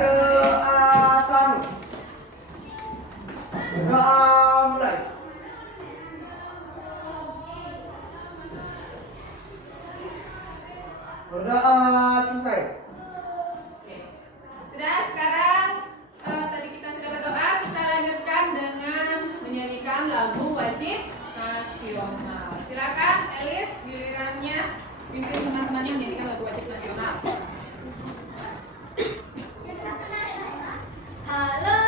Berdoa sami. Berdoa mulai. Berdoa selesai. Oke. Sudah, sekarang tadi kita sudah berdoa, kita lanjutkan dengan menyanyikan lagu wajib nasional. Silakan Elis, gilirannya pimpin teman-temannya menyanyikan lagu wajib nasional. Halo,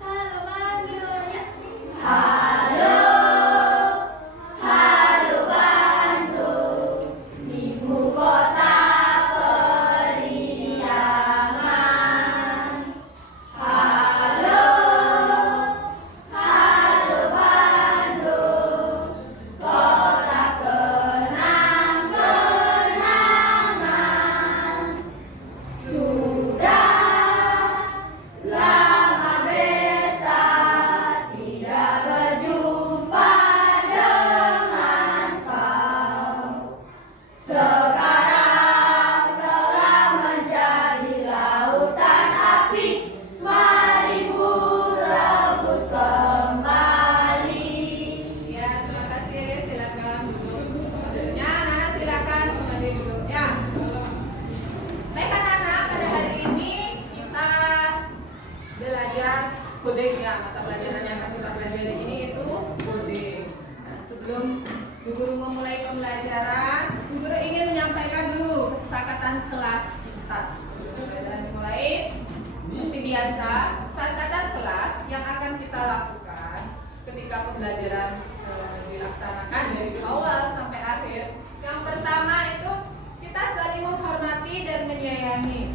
halo Bandung ya. Halo, halo Bandung, ibu kota periangan. Halo, halo Bandung, kota kenang-kenangan. Sudah lama beta tidak berjumpa dengan kau. Sekarang telah menjadi lautan api. Mari ku rebut kembali. Ya, terima kasih Elis. Silakan duduk. Ya, anak-anak silakan kembali duduk. Ya. Baik anak-anak, pada hari ini kita belajar coding ya. Mata pelajaran yang akan kita pelajari ini itu coding. Nah, sebelum Bu Guru memulai pembelajaran, Bu Guru ingin menyampaikan dulu kesepakatan kelas kita. Sebelum pembelajaran dimulai, seperti biasa, kesepakatan kelas yang akan kita lakukan ketika pembelajaran dilaksanakan dari awal sampai akhir. Yang pertama itu kita saling menghormati dan menyayangi.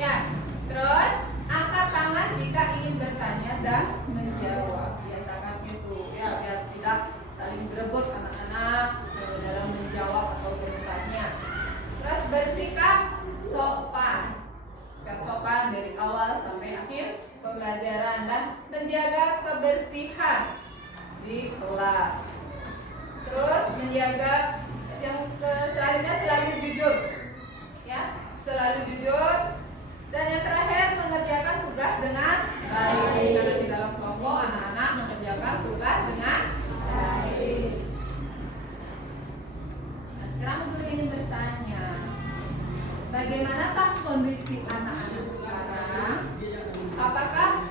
Ya, terus angkat tangan jika ingin bertanya dan menjawab. Biasakan gitu ya, biar tidak saling berebut anak-anak dalam menjawab atau bertanya. Terus bersikap sopan. Sikap sopan dari awal sampai akhir pembelajaran dan menjaga kebersihan di kelas. Terus menjaga yang selanjutnya selalu jujur. Ya, selalu jujur. Dan yang terakhir mengerjakan tugas dengan baik. Karena di dalam kelompok anak-anak mengerjakan tugas dengan baik. Nah, sekarang guru ingin bertanya, bagaimanakah kondisi anak-anak sekarang? Apakah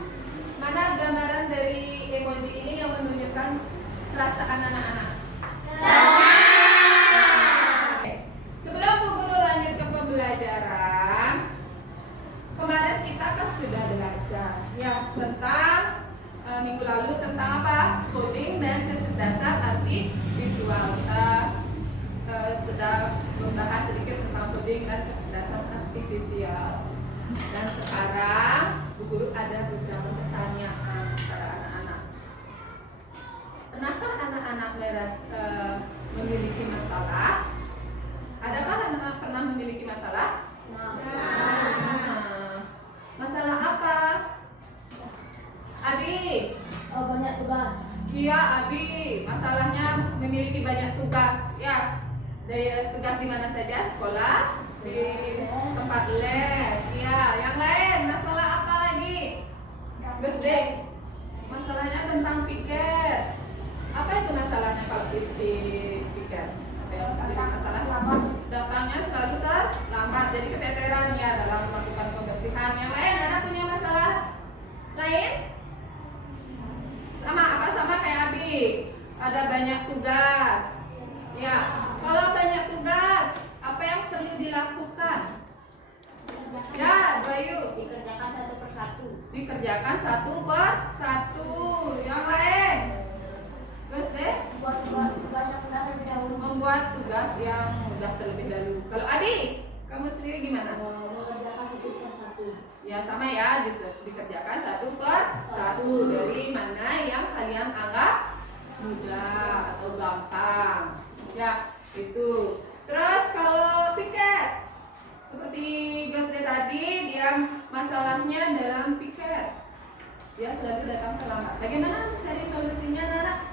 mana gambaran dari emoji ini yang menunjukkan perasaan anak-anak? Oke. Sebelum Bu Guru lanjut ke pembelajaran, kemarin kita kan sudah belajar ya tentang minggu lalu tentang apa? Coding dan kecerdasan artifisial. Kita sedang membahas sedikit tentang coding dan kecerdasan artifisial. Dan sekarang Bu Guru ada beberapa pertanyaan kepada anak-anak. Pernahkah anak-anak memiliki masalah? Adakah anak-anak pernah memiliki masalah? Masalah apa? Abi? Banyak tugas. Iya, Abi. Masalahnya memiliki banyak tugas. Ya, tugas di mana saja? Sekolah, di tempat les. Ya, yang lain masalah apa lagi? Gus deh. Masalahnya tentang piket. Apa itu masalahnya kalau di piket? Apa yang menjadi masalah? Datangnya selalu terlambat, jadi keteteran ya dalam melakukan pembersihan. Yang lain ada punya masalah lain? Sama kayak Abi. Ada banyak tugas. Ya, kalau banyak tugas, apa yang perlu dilakukan? Ya, Bayu. Dikerjakan satu persatu. Dikerjakan satu per satu. Yang lain? Gus deh. Buat tugas yang mudah terlebih dahulu. Membuat tugas yang mudah terlebih dahulu. Kalau Adi, kamu sendiri gimana? Mengerjakan satu persatu. Ya sama ya, dikerjakan satu per satu dari mana yang kalian anggap mudah atau gampang. Ya, itu. Terus kalau piket, seperti Gosde tadi, dia masalahnya dalam piket. Dia selalu datang terlambat. Bagaimana mencari solusinya, Nana?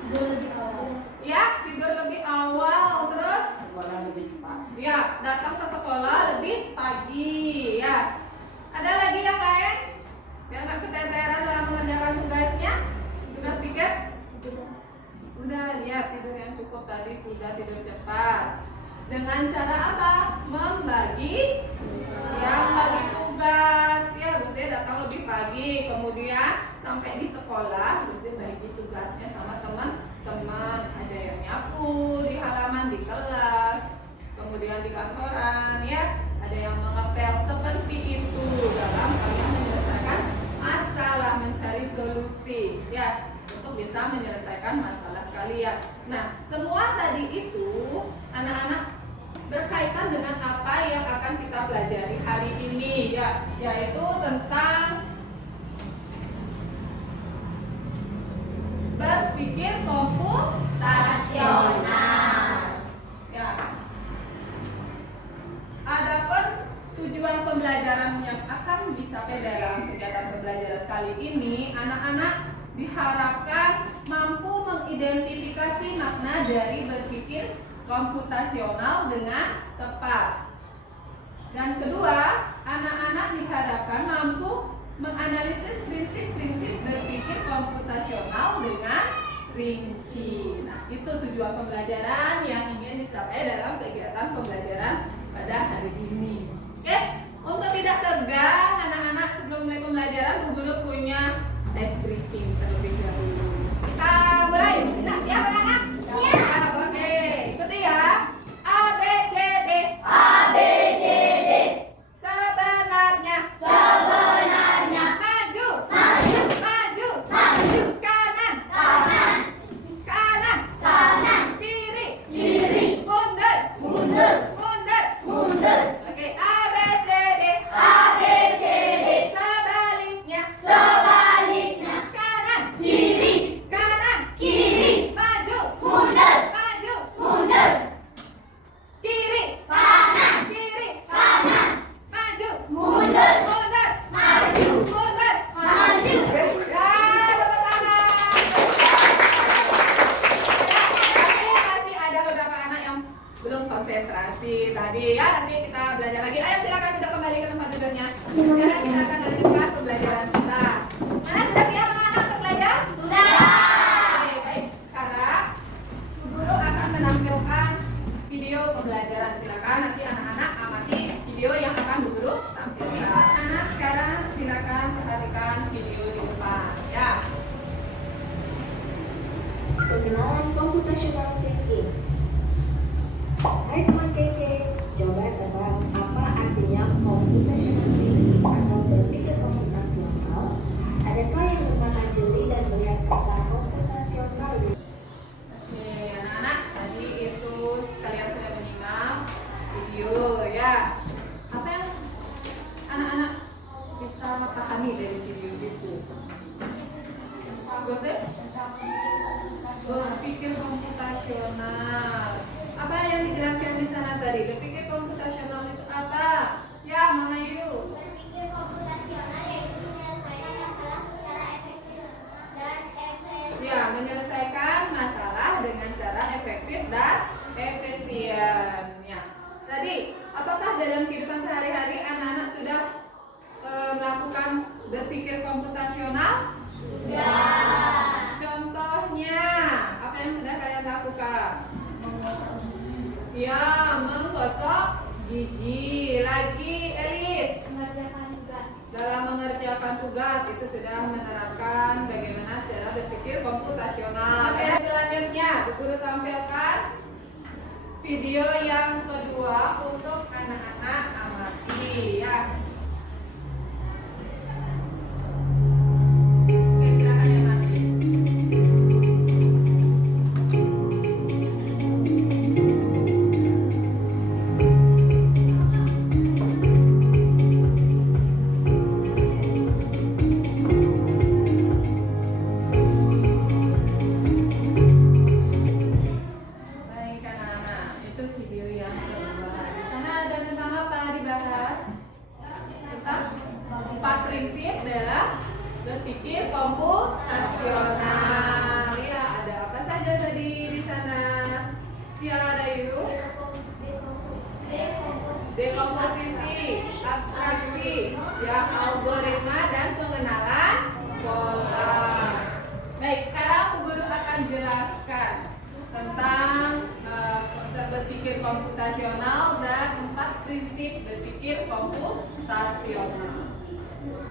Tidur lebih awal. Ya, tidur lebih awal. Terus Sekolah lebih cepat. ya, datang ke sekolah lebih pagi. Ya, lagi, kemudian sampai di sekolah terus dia bagi tugasnya sama teman-teman. Ada yang nyapu di halaman di kelas, kemudian di kantoran ya, ada yang mengepel. Seperti itu dalam kalian menyelesaikan masalah, mencari solusi ya, untuk bisa menyelesaikan masalah kalian. Nah, semua tadi itu anak-anak berkaitan dengan apa yang akan kita pelajari hari ini ya, yaitu tentang berpikir komputasional. Ya. Adapun tujuan pembelajaran yang akan dicapai dalam kegiatan pembelajaran kali ini, anak-anak diharapkan mampu mengidentifikasi makna dari berpikir komputasional dengan tepat. Dan kedua, anak-anak diharapkan mampu menganalisis prinsip-prinsip berpikir komputasional dengan rinci. Nah, itu tujuan pembelajaran yang ingin dicapai dalam kegiatan pembelajaran pada hari ini. Oke, untuk tidak tegang, anak-anak sebelum mulai pembelajaran, Bu Guru punya tes briefing terlebih dahulu. Kita mulai. Bisa siap anak-anak? Siap. Oke, ikuti ya. A B C D. A B C D. Sebenarnya. Sebenarnya. Maju. Maju. Maju. Maju. Kanan. Kanan. Kanan. Kanan. Kiri. Kiri. Mundur. Mundur. Mundur. Mundur. Oke, A B C D. A B C D. Sebaliknya. Sebaliknya. Kanan. Kiri. Kanan. Kiri. Maju. Mundur. Maju. Mundur. Kiri. Kanan. Kiri. Kanan. Maju. Mundur. Mundur. Maju. Mundur. Maju. Ya, tepuk tangan. Tapi masih ada beberapa anak yang belum konsentrasi tadi ya. Nanti kita belajar lagi. Ayo silakan kita kembali ke tempat duduknya. Sekarang kita akan lanjutkan pembelajaran kita. Mana sudah siap anak-anak untuk belajar? Sudah. Oke, baik. Sekarang guru akan menampilkan video pembelajaran. Silakan nanti anak-anak amati video yang akan guru tampilkan. Anak sekarang silakan perhatikan video di depan ya. Pengenalan computational thinking. Hai teman kece, coba tebak apa artinya computational thinking atau berpikir komputasional? Adakah yang menggunakan jeli dan melihat kata komputasional? Oke, anak-anak, tadi itu kalian sudah menyimak video ya. Apa yang anak-anak bisa pahami dari video itu? Bagus deh. Berpikir komputasional. Apa yang dijelaskan di sana tadi? Berpikir komputasional itu apa? Ya, Mama Yu. Berpikir komputasional yaitu menyelesaikan masalah secara efektif dan efisien. Ya, menyelesaikan masalah dengan cara efektif dan efisien. Ya. Tadi, apakah dalam kehidupan sehari-hari anak-anak sudah melakukan berpikir komputasional? Sudah. Contohnya, apa yang sudah kalian lakukan? Ya, menggosok gigi. Lagi, Elis. Mengerjakan tugas. Dalam mengerjakan tugas itu sudah menerapkan bagaimana cara berpikir komputasional. Oke, selanjutnya Bu Guru tampilkan video yang kedua untuk anak-anak amati ya. Oke, silakan ya amati. Baik anak-anak, itu video yang kedua. Di sana ada tentang apa dibahas? Tentang 4 prinsip dalam berpikir komputasional. Ya, ada apa saja tadi di sana? Ya, ada yuk. Dekomposisi, abstraksi, ya, algoritma dan pengenalan pola. Baik, sekarang Bu Guru akan jelaskan tentang konsep berpikir komputasional dan 4 prinsip berpikir komputasional.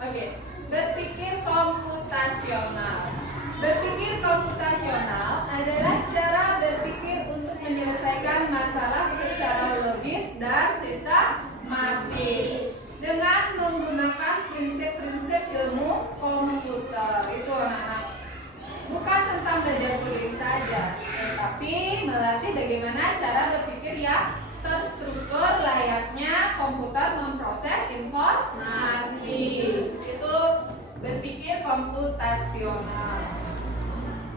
Oke, Berpikir komputasional. Berpikir komputasional adalah cara berpikir untuk menyelesaikan masalah secara logis dan sistematis dengan menggunakan prinsip-prinsip ilmu komputer. Itu anak-anak. Bukan tentang belajar coding saja, tetapi melatih bagaimana cara berpikir yang terstruktur layaknya komputer memproses informasi. Itu berpikir komputasional.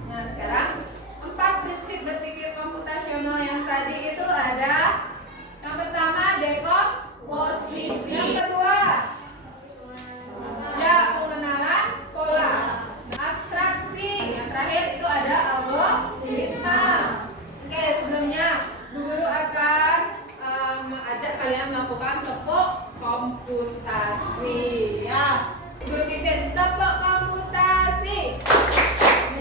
Nah, sekarang 4 prinsip berpikir komputasional yang tadi itu ada. Yang pertama, dekomposisi. Yang kedua, ya, pengenalan pola. Abstraksi. Yang terakhir itu ada algoritma. Oke, sebelumnya Bu Guru akan mengajak kalian melakukan tepuk komputasi. Ya, Guru pimpin tepuk komputasi.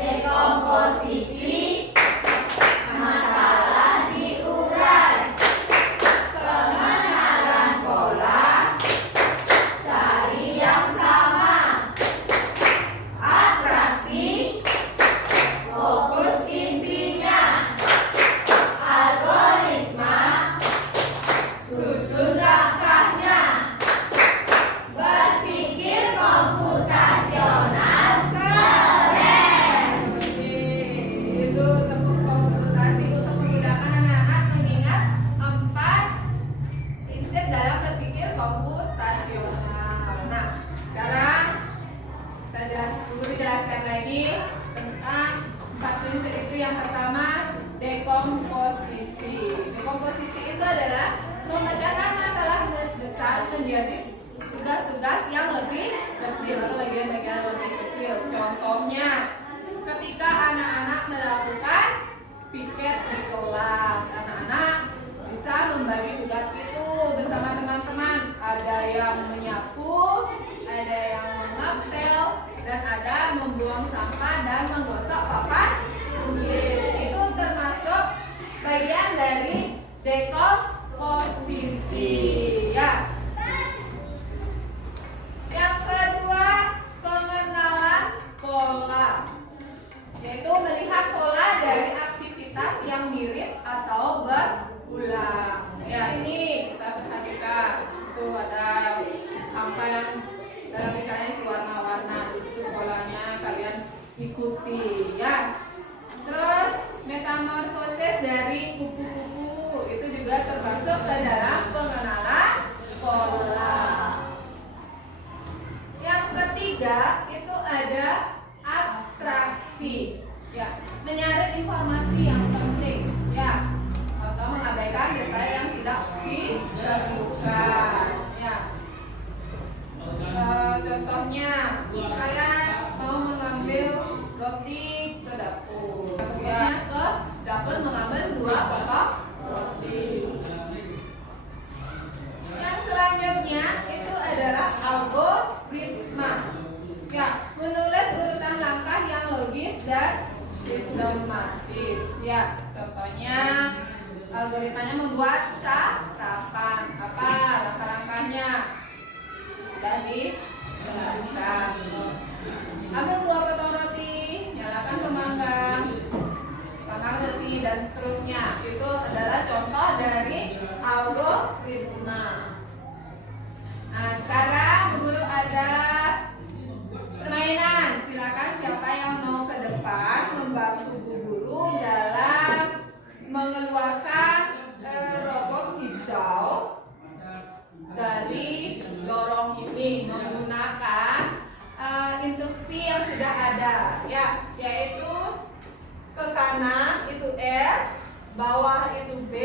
Dekomposisi, masalah diurai, pengenalan pola, cari yang sama, abstraksi, fokus intinya, algoritma, susun langkahnya, berpikir komputasional keren. Itu tepuk komputasi untuk memudahkan anak-anak mengingat 4 prinsip dalam berpikir komputasional. Nah, sekarang Guru jelaskan lagi tentang 4 prinsip itu. Yang pertama, dekomposisi. Dekomposisi itu adalah memecahkan masalah besar menjadi tugas-tugas yang lebih kecil atau bagian-bagian lebih kecil. Contohnya, ketika anak-anak melakukan piket di kelas, anak-anak bisa membagi tugas itu bersama teman-teman. Ada yang menyapu, ada yang mengepel, dan ada membuang sampah dan menggosok papan tulis. Itu termasuk bagian dari dekomposisi. Ya. Yang kedua, pengenalan pola, yaitu melihat pola dari aktivitas yang mirip atau berulang. Ya, ini kita perhatikan. Itu ada apa yang dalam ikannya si warna-warna. Itu polanya kalian ikuti, ya. Terus metamorfosis dari kupu-kupu itu juga termasuk ke dalam pengenalan pola. Yang ketiga itu ada abstraksi, ya, menyaring informasi yang penting, ya, atau mengabaikan detail yang tidak diperlukan, ya. Contohnya, kalian mau mengambil roti ke dapur, kemudian ke dapur mengambil 2 potong roti. Yang selanjutnya itu adalah algoritma. Ya, menulis urutan langkah yang logis dan sistematis. Ya, contohnya algoritmanya membuat sarapan. Apa langkah-langkahnya? Itu sudah dijelaskan. Ambil 2 potong roti, nyalakan pemanggang, panggang roti, dan seterusnya. Itu adalah contoh dari algoritma. Nah, sekarang Guru ada permainan. Silakan siapa yang mau ke depan membantu Bu Guru dalam mengeluarkan robot hijau dari lorong ini menggunakan instruksi yang sudah ada, ya, yaitu ke kanan itu R, bawah itu B,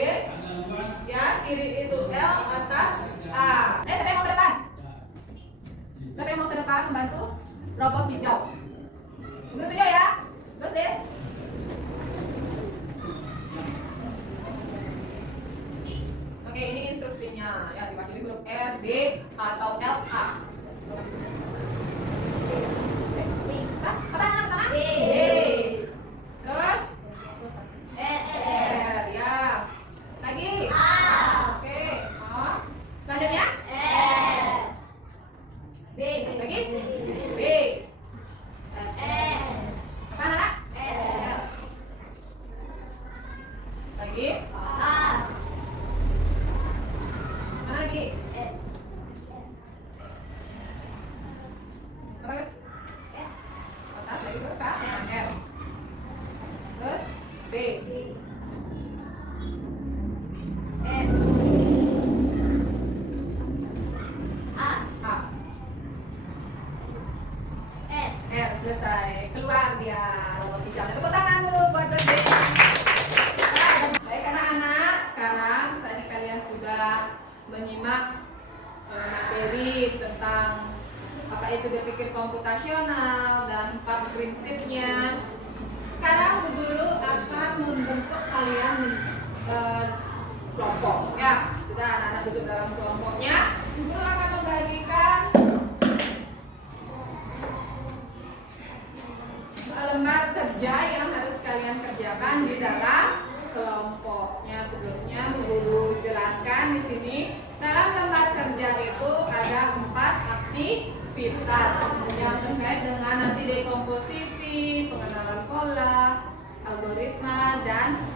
ya, kiri itu L, atas A. Siapa yang mau ke depan? Siapa yang mau ke depan membantu robot hijau? Guru tunjuk ya. Terus deh. Oke, ini instruksinya, ya, diwakili huruf R, D, atau L, A. Apa nama pertama? D. Terus R, ya. Lagi A. Oke, A. Selanjutnya R. B. Lagi B. Ya, selesai. Keluar dia robot hijau. Tepuk tangan dulu buat Bebe. Baik anak-anak, sekarang tadi kalian sudah menyimak materi tentang apa itu berpikir komputasional dan 4 prinsipnya. Sekarang Bu Guru akan membentuk kalian kelompok. Ya, sudah anak-anak duduk dalam kelompoknya. Bu Guru akan membagikan lembar kerja yang harus kalian kerjakan di dalam kelompoknya. Sebelumnya Bu Guru jelaskan di sini dalam lembar kerja itu ada 4 aktivitas yang terkait dengan nanti dekomposisi, pengenalan pola, algoritma, dan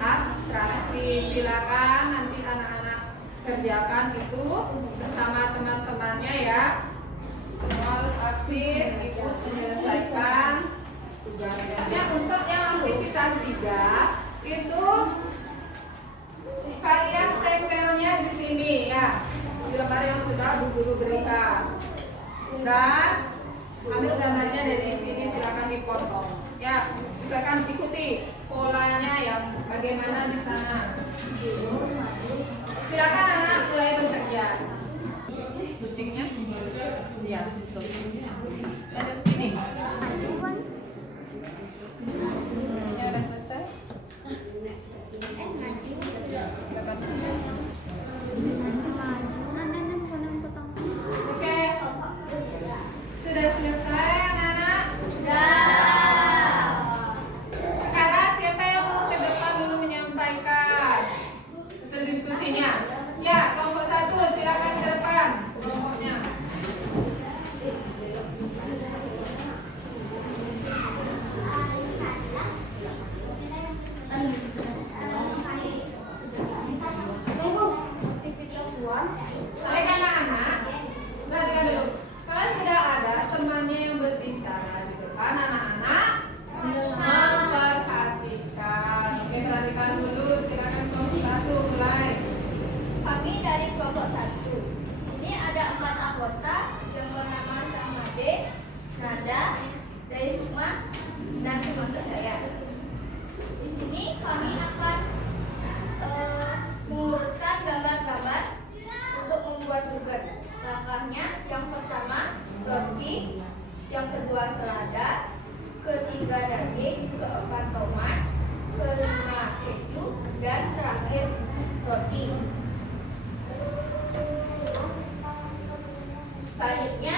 abstraksi. Silakan nanti anak-anak kerjakan itu bersama teman-temannya ya. Semua harus aktif ikut menyelesaikan tugasnya. Untuk yang aktivitas 3 itu kalian tempelnya di sini ya, di lembar yang sudah Bu Guru berikan, dan ambil gambarnya dari sini, silakan dipotong ya. Silakan ikuti polanya yang bagaimana di sana. Silakan anak mulai bekerja. Kucingnya ya, betul. Ada ini ya, udah selesai. Oke, sudah selesai anak-anak? Sudah. Sekarang siapa yang mau ke depan dulu menyampaikan hasil diskusinya? Ya, kelompok 1 silakan ke depan kelompoknya. Baik anak-anak, perhatikan dulu. Kalau sudah ada temannya yang berbicara di depan, anak-anak memperhatikan. Oke, perhatikan dulu. Silakan kelompok 1 mulai. Kami dari kelompok 1. Di sini ada 4 anggota yang bernama Samade, Nada, Dai Sukma, dan termasuk saya. Di sini kami akan mengurutkan gambar-gambar untuk membuat yogurt. Langkahnya yang pertama roti, yang kedua selada, ketiga daging, keempat tomat, kelima keju, dan terakhir roti. Selanjutnya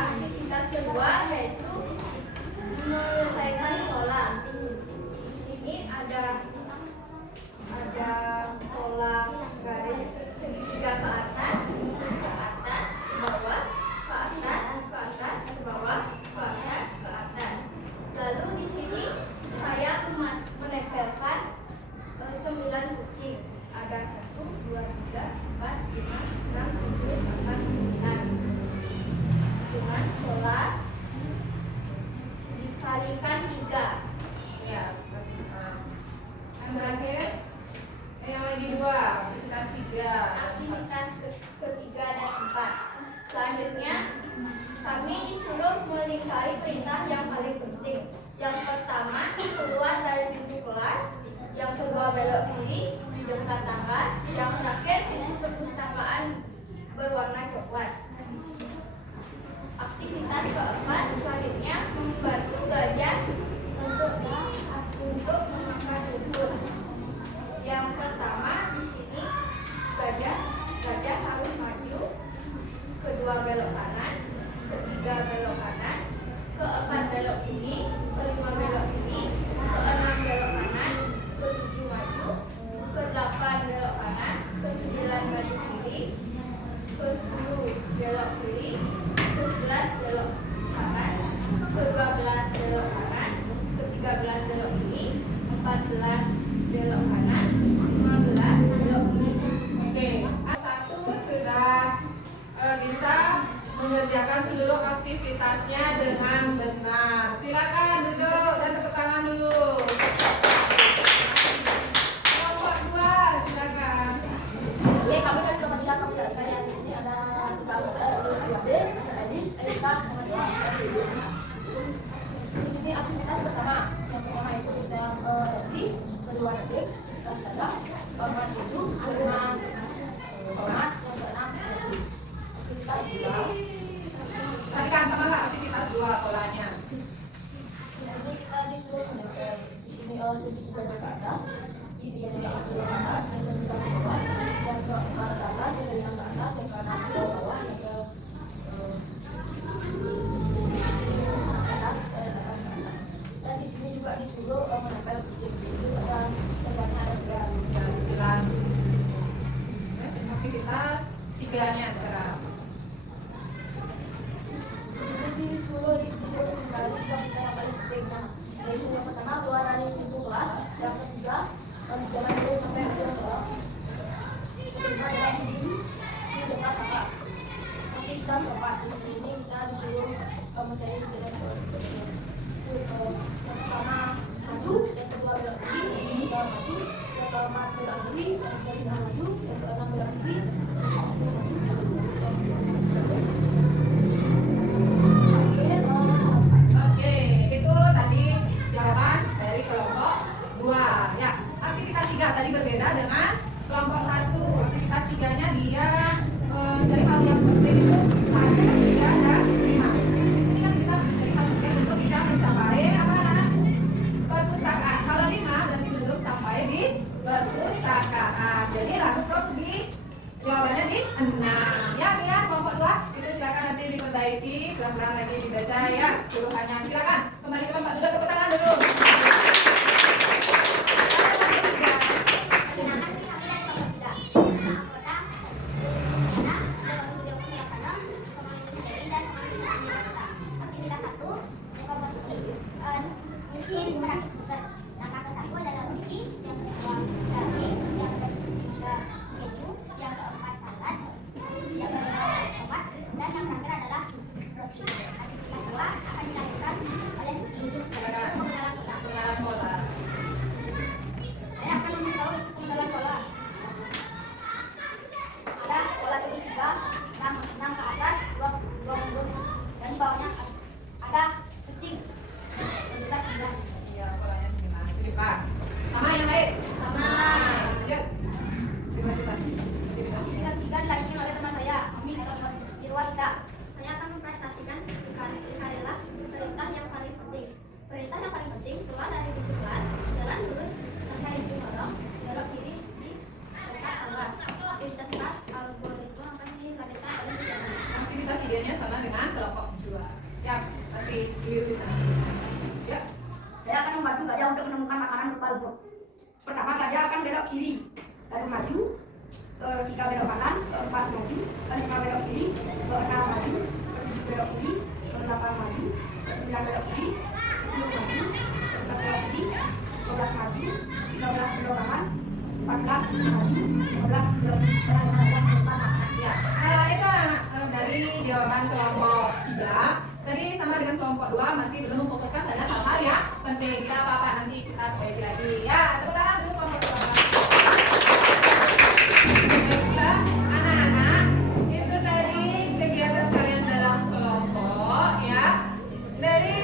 aktivitas kedua yaitu menyelesaikan pola. Di sini ada pola garis segitiga ke atas, ke bawah, ke atas, ke atas, ke bawah, ke atas, ke atas. Lalu di sini saya menempelkan 9 kucing. Ada 1, 2, 3, 4, 5, 6, 7, 8, 9. Dengan pola dikalikan 3. Ya, yang terakhir, yang lagi 2, aktivitas 3. Aktivitas ketiga dan 4. Selanjutnya kami disuruh melingkari perintah yang paling penting. Yang pertama keluar dari pintu kelas, yang kedua belok kiri di dekat tangga, yang terakhir pintu perpustakaan berwarna coklat. Aktivitas keempat selanjutnya membantu gajah untuk memakan rumput. Yang pertama di sini gajah harus maju, kedua belok kanan, ketiga belok kanan, keempat belok kiri, kelima belok kiri, keenam belok kanan, ketujuh maju, kedelapan belok kanan, kesembilan maju kiri, ke-10 belok kiri, ke-11 belok kanan, ke-12 belok kanan, ke-13 belok kiri, 14 belok kanan, 15 belok kiri. Oke, 1 sudah bisa mengerjakan seluruh aktivitasnya dengan benar. Silakan duduk dan tepuk tangan dulu. Kelompok 2, silakan. Oke, kami dari kelompok 3 kelompok saya di sini ada Mbak B, ada Adis, Erika, sama dia. sini aktivitas pertama. Yang pertama itu bisa nanti, kedua nanti, kita sadar, keempat itu dengan hormat, yang keenam nanti. Aktivitas Tadi kan sama nggak aktivitas 2 polanya? di sini kita disuruh menempel. Di sini segitiga ke atas, segitiga dari ke atas, yang kedua ke bawah, yang keempat ke atas, yang kelima ke atas, yang keenam ke bawah, yang ke atas, dan di sini juga disuruh menempel kucing. Itu ada tempatnya ada 9. Ya, 9. Aktivitas 3-nya sekarang. Di sini disuruh kembali ke kita yang paling pentingnya, yaitu yang pertama keluar dari pintu kelas, yang ketiga jalan terus sampai akhir kelas, kelima adalah di sini di depan kakak. Aktivitas keempat di sini ini kita disuruh mencari jalan yang pertama maju, yang kedua belok kiri, yang ketiga maju, yang keempat belok kiri, yang kelima maju, yang keenam belok kiri, yang ketujuh maju. Oke, itu tadi jawaban dari kelompok 2. Ya, aktivitas 3 tadi berbeda dengan kelompok 1. Aktivitas 3-nya dia dari hal yang penting itu 1, 3, dan 5. Ini kan kita dari hal penting untuk bisa mencapai apa anak? Perpustakaan. Kalau 5 berarti belum sampai di perpustakaan. Jadi langsung di jawabannya di 6. Ya, lihat kelompok 2 itu silakan nanti diperbaiki, pelan-pelan lagi dibaca ya tulisannya. Silakan kembali ke tempat duduk, tepuk tangan dulu. Pengenalan pola. Saya akan memberitahu pengenalan pola. Ada pola segitiga, 6 ke atas, 2 mundur, dan di bawahnya ada kucing. Jelas tidak? Iya, polanya segimana? Itu di Pak. Sama yang lain? Sama. Lanjut. Terima kasih. Aktivitas 3 dilanjutkan oleh teman saya, Amin atau Irwasita. Saya akan mempresentasikan karyalah perintah yang paling penting. Perintah yang paling penting keluar dari pintu kelas, jalan lurus sampai ujung lorong, belok kiri di dekat kelas. Aktivitas 4 algoritma akan dilanjutkan oleh sejauh. Aktivitas 3-nya sama dengan kelompok 2. Ya, masih keliru di sana. Ya. Saya akan membantu gajah untuk menemukan makanan berupa rumput. Pertama, gajah akan belok kiri, lalu maju, ketiga belok kanan, keempat maju, kelima belok kiri, keenam maju, ketujuh belok kiri, kedelapan maju, kesembilan belok kiri, 10 maju, 11 belok kiri, 12 maju, 13 belok kanan, 14 maju, 15 belok kanan. Ya, itu dari jawaban kelompok 3. Tadi sama dengan kelompok 2 masih belum memfokuskan pada hal-hal yang penting. Kita apa-apa nanti kita perbaiki lagi. Ya, tepuk tangan dulu kelompok 2. Baiklah, anak-anak, itu tadi kegiatan kalian dalam kelompok ya. Dari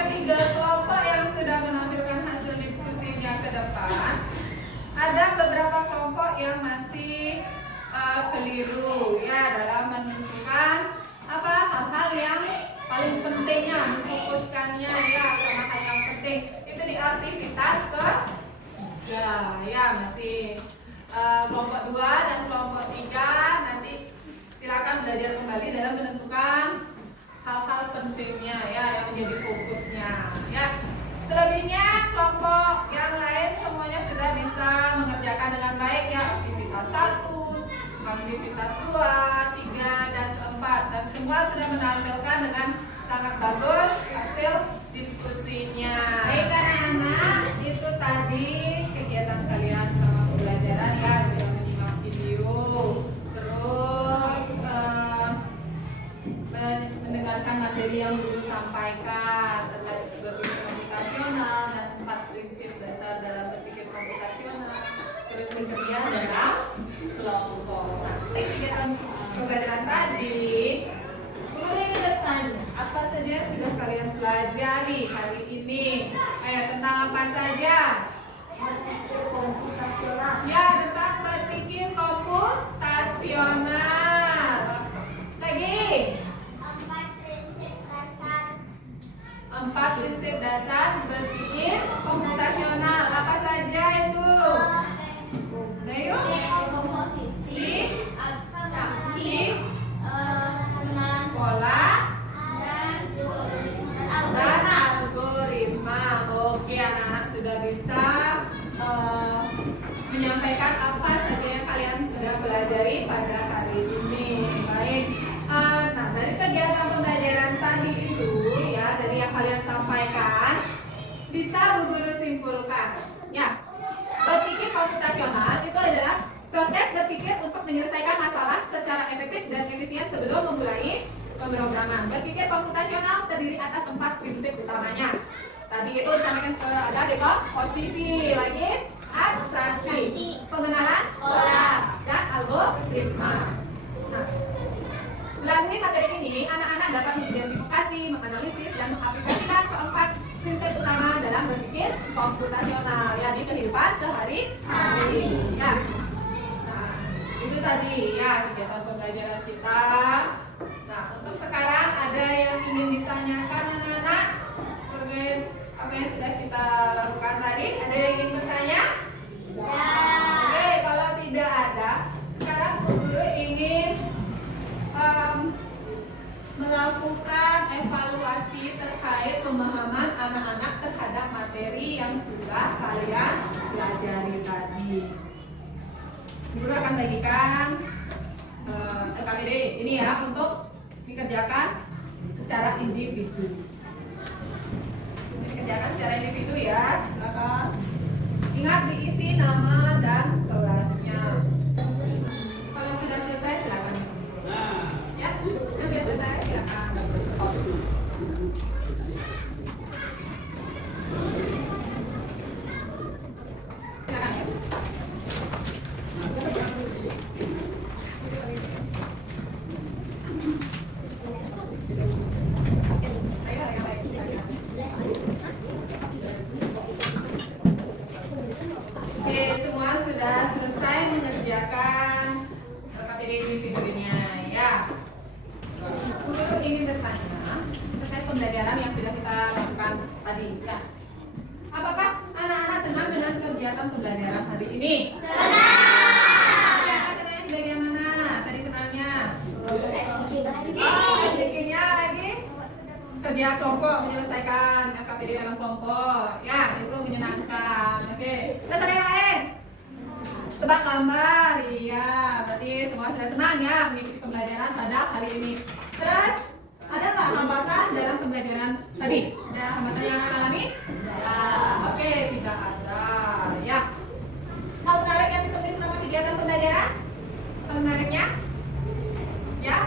ketiga kelompok yang sudah menampilkan hasil diskusinya ke depan, ada beberapa kelompok yang masih keliru ya dalam menentukan apa hal-hal yang paling pentingnya, memfokuskannya ya sama hal yang penting itu di aktivitas ke ya masih kelompok 2 dan kelompok 3 nanti silakan belajar kembali dalam menentukan hal-hal pentingnya ya yang menjadi fokusnya ya. Selebihnya kelompok yang lain semuanya sudah bisa mengerjakan dengan baik ya, aktivitas 1, aktivitas 2, 3, dan 4, dan semua sudah menampilkan dengan sangat bagus hasil diskusinya. Baik anak-anak, itu tadi kegiatan kalian sama pembelajaran ya, sudah menyimak video, terus mendengarkan materi yang guru sampaikan terkait berpikir komputasional dan 4 prinsip dasar dalam berpikir komputasional, terus bekerja dalam kelompok. Nah, kegiatan pembelajaran tadi boleh bertanya apa saja yang sudah kalian pelajari hari ini. saja? Berpikir komputasional. Ya, tentang berpikir komputasional. Lagi. 4 prinsip dasar berpikir komputasional. Apa saja itu? Ayo. Komposisi, abstraksi, pengenalan Pola dan dan algoritma. Oke, anak-anak sudah bisa menyampaikan apa saja yang kalian sudah pelajari pada hari ini. Baik. Nah, dari kegiatan pembelajaran tadi itu ya, dari yang kalian sampaikan bisa Bu Guru simpulkan. Ya, berpikir komputasional itu adalah proses berpikir untuk menyelesaikan masalah secara efektif dan efisien sebelum memulai pemrograman. Berpikir komputasional terdiri atas 4 prinsip utamanya. Tadi itu disampaikan ada dekomposisi, lagi abstraksi, pengenalan pola, dan algoritma. Nah, melalui materi ini, anak-anak dapat mengidentifikasi, menganalisis, dan mengaplikasikan keempat prinsip utama dalam berpikir komputasional ya di kehidupan sehari-hari. Ya. Nah, itu tadi ya kegiatan pembelajaran kita. Nah, untuk sekarang ada yang ingin ditanyakan anak-anak terkait apa yang sudah kita lakukan tadi? Ada yang ingin bertanya? Oke, kalau tidak ada, sekarang Bu Guru ingin melakukan evaluasi terkait pemahaman anak-anak terhadap materi yang sudah kalian pelajari tadi. Bu Guru akan bagikan LKPD ini ya untuk dikerjakan secara individu. Ini dikerjakan secara individu ya. Silakan. Ingat diisi nama dan kelasnya. Kalau sudah selesai silakan. Ya, sudah selesai silakan. Oke, semua sudah selesai mengerjakan KPD individunya ya. Bu Guru ingin bertanya terkait pembelajaran yang sudah kita lakukan tadi ya. Apakah anak-anak senang dengan kegiatan pembelajaran hari ini? Senang. Ya, senangnya di bagian mana? Tadi senangnya? SDK-nya lagi? Kerja kelompok, menyelesaikan KPD dalam kelompok. Ya, itu menyenangkan. Oke. Terus ada yang lain? Tebak gambar. Iya, berarti semua sudah senang ya mengikuti pembelajaran pada hari ini. Terus ada nggak hambatan dalam pembelajaran tadi? Ada hambatan yang alami? Ya. Oke, tidak ada. Ya. Hal menarik yang ditulis selama kegiatan pembelajaran? Hal menariknya? Ya.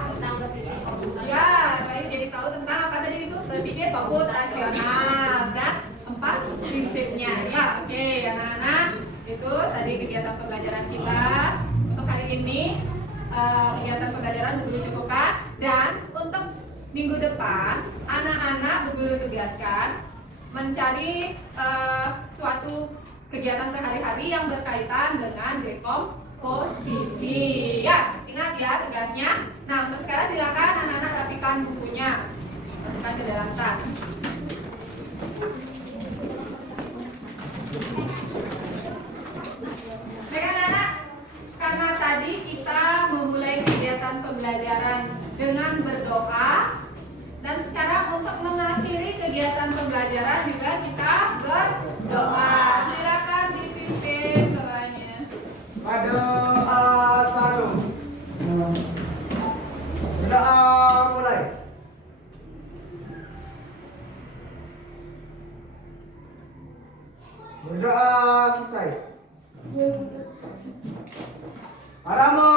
Ya, baik jadi tahu tentang apa tadi itu berpikir komputasional dan 4 prinsipnya. Ya, oke anak-anak. Itu tadi kegiatan pembelajaran kita untuk hari ini. Kegiatan pembelajaran Bu Guru cukupkan dan untuk minggu depan anak-anak Bu Guru tugaskan mencari suatu kegiatan sehari-hari yang berkaitan dengan dekomposisi. Ya, ingat ya tugasnya. Nah, untuk sekarang silakan anak-anak rapikan bukunya, masukkan ke dalam tas. Baik anak-anak, karena tadi kita memulai kegiatan pembelajaran dengan berdoa, dan sekarang untuk mengakhiri kegiatan pembelajaran juga kita berdoa. Silakan dipimpin doanya. Berdoa satu. Berdoa mulai. Berdoa selesai. Aramo